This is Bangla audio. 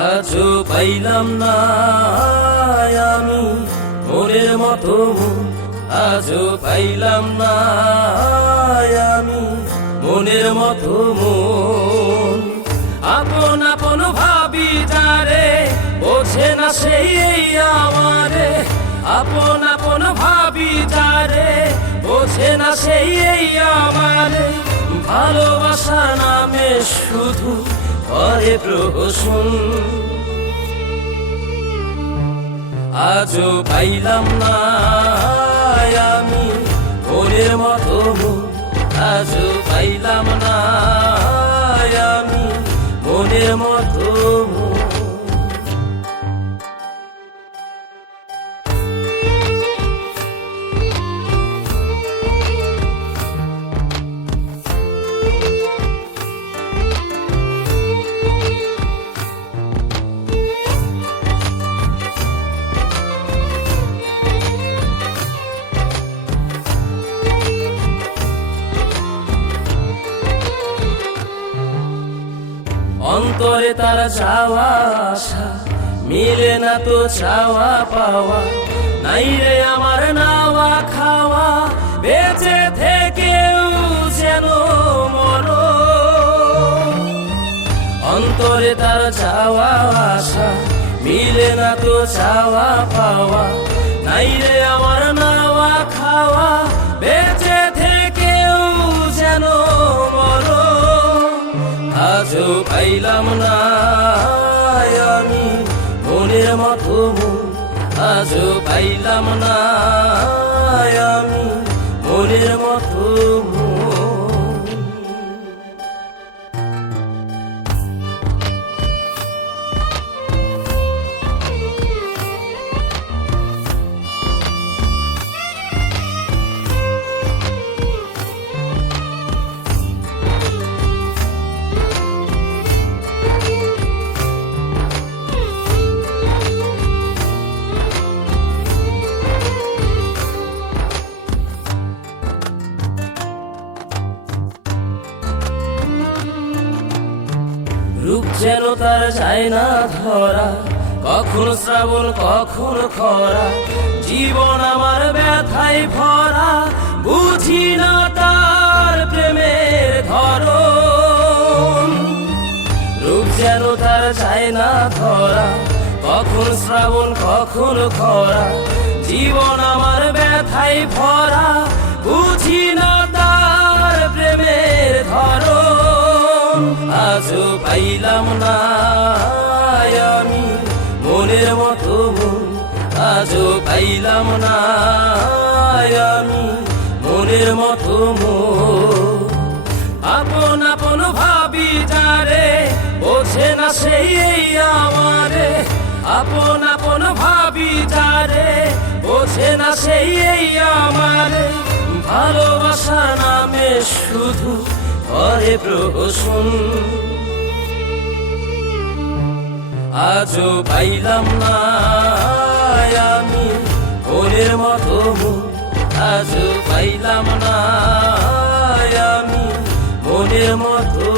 আজও পাইলাম না আমি মনের মতো আজও পাইলাম না আমি মনের মতো মন। আপন আপন ভাবি যারে, বোঝে না সেই আমারে। আপন আপন ভাবি যারে, বোঝে না সেই আমারে। ভালোবাসা নামে শুধু করে প্রহসন আজও পাইলাম না আমি ভোরের মতো। আজও পাইলাম না আমি মনের মতো অন্তরে তার চাওয়া আশা, মিলে না তো চাওয়া পাওয়া। নাই রে আমার নাওয়া খাওয়া, বেঁচে থেকেও যেন মর অন্তরে তার চাওয়া আশা, মিলে না তো চাওয়া পাওয়া। নাই রে আমার নাওয়া খাওয়া, বেঁচে পাইলাম না আমি মনের মতো আজ পাইলাম না আমি মনের মতো রূপ যেন তার যায় না ধরা, কখন শ্রাবণ, কখন খরা, জীবন আমার ব্যথায় ভরা, বুঝি না তার প্রেমের ধরন। রূপ যেন তার যায় না ধরা, কখন শ্রাবণ, কখন খরা, জীবন আমার ব্যথায় ভরা, বুঝি না আজও পাইলাম না আমি মনের মতো আজও পাইলাম না আমি মনের মতো আপন আপন ভাবি যারে, বোঝে না সেই আমারে। আপন আপন ভাবি যারে, বোঝে না সেই আমারে। ভালোবাসা নামে শুধু করে প্রহসন আজও পাইলাম না আমি ভোরের মতো আজ আজও পাইলাম না আমি মনের মতো